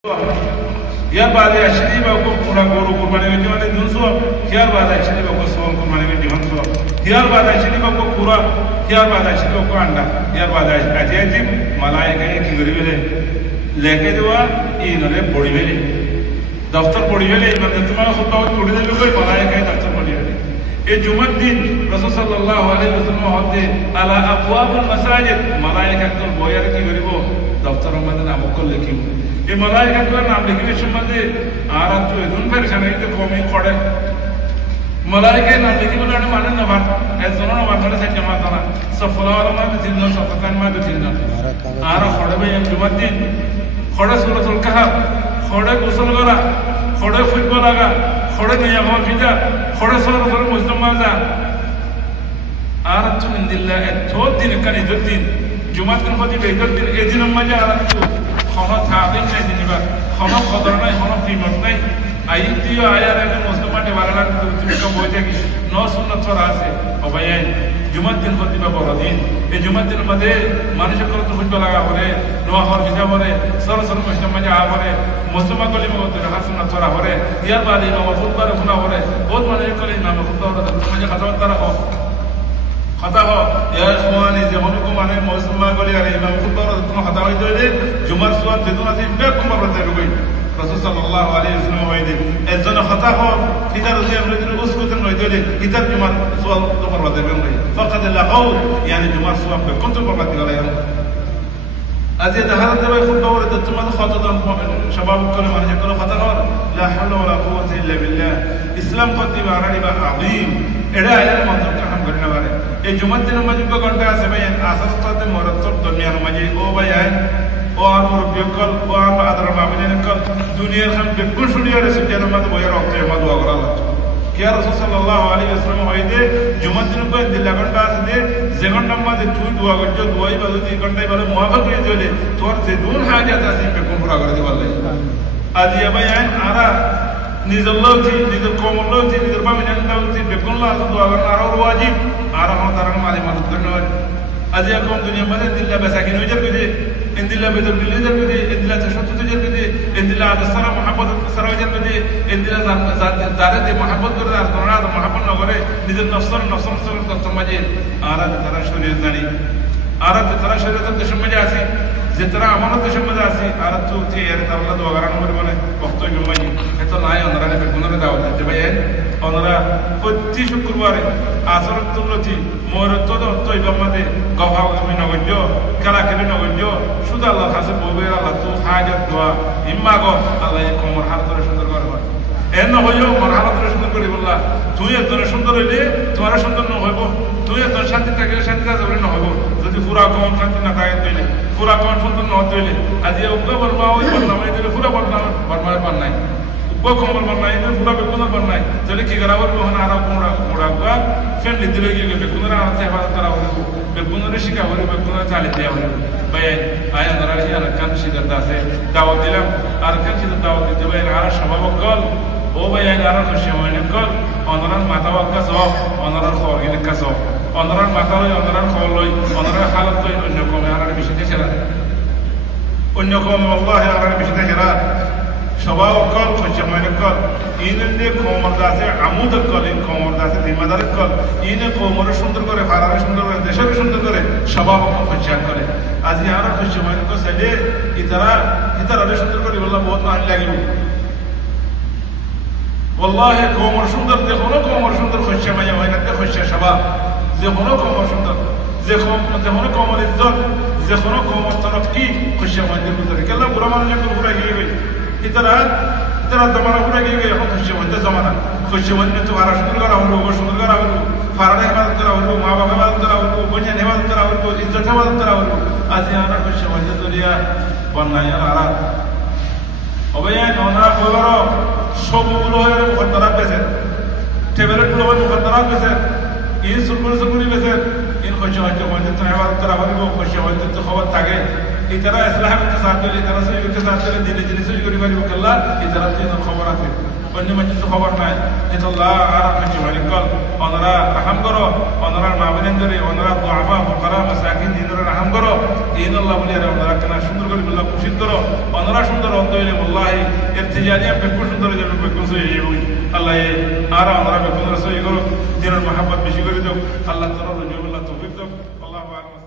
ইয়ার বাদে আসলে বাবু পুরা গরু কুরবানি হইতে মানে 200 ইয়ার বাদে আসলে বাবু সোল কুরবানি হইতে 100 ইয়ার বাদে আসলে বাবু পুরা ইয়ার বাদে আসলে বাবু আন্ডা ইয়ার বাদে আজে মালায়েকা কি করিবে লেখে দেওয়া ইনরে পড়িবে দফতর পড়িবে মানে তোমার খুতবা পড়ে দেবে কই মালায়েকা দফতর পড়িবে এই জুমার দিন রাসূল সাল্লাল্লাহু আলাইহি ওয়াসাল্লাম হতে আলা আবওয়াবুল মাসাজিদ মালায়েকা তো বয়ার কি করিব দফতরের মধ্যে নাম লিখিব এই মালায়েকাগুলোর নাম লিখিবে সম্বন্ধে আর তো এদুন পরেশানি তো কমই পড়ে মালায়েকা নাম লিখিবে না মানে না ভাত এজন্য না ভাত সাথে জামাত না সফলাওয়ালা মা দিন না সফকান মা দিন না আর পড়ে ভাই জুমার দিন পড়ে সূরাতুল কাহফ পড়ে গোসল করা পড়ে ফুটবল লাগা পড়ে নিয়া হওয়া ফিদা পড়ে সূরাতুল মুজদাম্মাজা আর তো ইনদিল্লাহ এত দিন কানি দিন জুমার দিন হদি বেদর দিন এদিন মজা আর কোনো থাকলেন নাই দিনিবা কোনো কদর নাই কোনো কিমত নাই আই দিও আয়ার আগে মুসলমানে বাগান তুমি কম হয়ে থাকি ন সুন্নত ছড়া আছে অবায়াই জুমার দিন হদিবা বড় দিন এই জুমার দিনের মধ্যে মানুষের করে তো ফুটবল লাগা করে নোয়া হর ভিজা করে সর সর মুসলিম মজা করে মুসলমান গলি মধ্যে হাসুন্নত ছড়া করে ইয়ার বাদে নবা ফুটবল শোনা করে বহুত মানুষের করে নাম ফুটবল মজা কথাবার্তা রাখো কথা হ ইয়ার ইখওয়ানি যে হনুকো মানে মুসলমান গলি আর ইমাম খুতবা তোমার কথা হইতে হইলে জুমার সুয়াত যেতুন আছে বেক কুমার বলতে রুই রাসূল সাল্লাল্লাহু আলাইহি ওয়াসাল্লাম হইতে এজন কথা হ কিদার যে আমরা দিন উসকুতেন হইতে হইলে কিদার জুমার সুয়াত তোমার বলতে রুই ফাকাদ লাগাউ يعني জুমার সুয়াত কোন তো বলতে গেল আজ এই দাহার দেবে খুতবা বলে তোমার খাতাদান শাবাব করে মানে কোনো কথা হ লা হাওলা ওয়ালা কুওয়াতা ইল্লা বিল্লাহ ইসলাম কতিবা আরাইবা আযীম এটা আয়ার মন্তব্য কাম করে না পারে এই জুমার দিনের মাঝে ঘন্টা আছে ভাই আসাতে মরত্তর দুনিয়ার মাঝে ও ভাই ও আর মুরব্বিকল ও আর আদর মামিনের কল দুনিয়ার খান বেকুল শুনিয়া রসুল জানার মাঝে বইয়ের রক্ত এমা দোয়া করা লাগছে কে রাসূল সাল্লাল্লাহু আলাইহি ওয়াসাল্লাম হইতে জুমার দিনের পর দিলা ঘন্টা আছে যে যে ঘন্টার মাঝে তুই দোয়া করছো দোয়াই বাজু 2 ঘন্টায় বলে মুআফাক হয়ে যাবে তোর যে দুন হাজাত আছে বেকুল পুরা করে দিবার লাগে আজ ইয়া ভাই আরা নিজের লৌথি নিজের কমর লৌথি নিজের বামিনান লৌথি বেকুন লাজ দোয়া করেন আরো ওয়াজিব আর আমার তার মালি মাদত ধন্যবাদ আজ এখন দুনিয়া মানে দিল্লা বেসাকিন হয়ে যাবে যে ইন্দিল্লা বেদর দিলে যাবে যে ইন্দিল্লা তশত্তুত যাবে যে ইন্দিল্লা আদসারা মুহাব্বত সারা হয়ে যাবে যে ইন্দিল্লা দারে যে মুহাব্বত করে আর তোরা মুহাব্বত না করে নিজের নফসর মাঝে আর তারা শরীয়ত জানি আর তারা শরীয়তের দেশের মাঝে আছে যে তারা আমানত দেশের মধ্যে আছে আর তো এর তারা দোয়া করানো করে মানে বক্তব্য জমাই এত নাই ওনারা বেগুনের দাওয়াত দিতে ভাই ওনারা প্রতি শুক্রবারে আসর তুলতি মরত তৈবা মাঝে গফা গফি নগণ্য খেলাখেলি নগণ্য শুধু আল্লাহ কাছে বলবে আল্লাহ তো হাজার দোয়া ইম্মা গো আল্লাহ কমর হাত ধরে সুন্দর করে এর না হইলেও মর হাত ধরে সুন্দর করে বললা তুই এত সুন্দর হইলে তোমার সুন্দর ন হইব তুই এত শান্তি থাকলে শান্তি থাকলে না হইব যদি পুরা কম শান্তি না থাকে তৈলে পুরা কম সুন্দর ন তৈলে আজ উগ্র বর্মা ওই বর্ণাম দিলে পুরা বর্ণাম বর্মার বান নাই উগ্র কমল বান নাই পুরা বেগুনের বান নাই তাহলে কি করা হইব হন আর মোড়া গুয়া ফেন দিলে গিয়ে বেগুনের আনতে হেফাজত করা হইব বেগুনের শিখা হইব বেগুনের চালি দেওয়া হইব ভাই আয়া ধরা আর কান শিখার আছে দাওয়াত দিলাম আর কান শিখার দাওয়াত দিতে ভাই আর স্বভাব কল ও ভাই আর খুশি হয়নি কল অনরান মাথা বাক্কা সব অনরান খবর কাছ অনরান মাথা লই অনরান খবর লই অনরান হালত লই অন্য কমে আর বেশিতে সেরা অন্য কমে আল্লাহ আর বেশিতে সেরা স্বভাব কল খুশি হয়নি কল ইনে কোমর দাসে আমুদ কল ইন কোমর দাসে জিম্মাদার কল ইনে কোমর সুন্দর করে ফারারে সুন্দর করে দেশের সুন্দর করে স্বভাব খুশি করে আজ আর খুশি হয়নি তো সাইডে ইতারা সুন্দর করে বললা বহুত মান লাগিব والله কোমর সুন্দর দেখো কোমর সুন্দর খুশি মাঝে হয় না খুশি সভা যে কোনো কোমর সুন্দর যে কোনো কোমর ইজ্জত যে কোনো কোমর তরফ কি খুশি মাঝে ভিতরে কেলা বুড়া মানুষ একটু ঘুরে গিয়ে গই ইতারা জমানা ঘুরে গিয়ে এখন খুশি মাঝে জমানা খুশি মাঝে তো আর সুন্দর করা হলো সুন্দর করা হলো ফারানে হেফাজত করা হলো মা বাবা হেফাজত করা হলো বোনের হেফাজত করা হলো ইজ্জত হেফাজত করা হলো আজ আমরা খুশি মাঝে দরিয়া বন্যায় আর অবয়ান ওনারা খবর সবগুলো হয়ে মুখদ্দরা পেয়েছেন টেবলেটগুলো হয়ে মুখদ্দরা পেয়েছেন ইন সুরগুলি পেয়েছেন ইন খুশি হয়তো তো হেফাজত করা হইব খুশি হয়তো তো খবর থাকে ইতারা ইসলাহ করতে সাহায্য করলে ইতারা সই করতে সাহায্য করলে দিনে জিনিস সই করি পারিব কেল্লা ইতারা দিনের খবর আছে অন্য মানুষ তো খবর নাই ইতাল্লাহ আর আপনাকে মালিকল ওনারা রাহাম করো ওনারা মামিনেন ধরে ওনারা দুআফা ফুকারা মাসাকিন দিনরা রাহাম করো দিন আল্লাহ বলি আর ওনারা কেনা সুন্দর করে বললা খুশি করো ওনারা সুন্দর অন্ত হইলে বল্লাহি ইরতিজালিয়া বেকুল সুন্দর যাবে বেকুল সই যাবে আল্লাহ আর ওনারা বেকুল সই করো দিনের মহাব্বত বেশি করে দাও আল্লাহ তাআলা রুজু বিল্লাহ তৌফিক দাও আল্লাহু আকবার।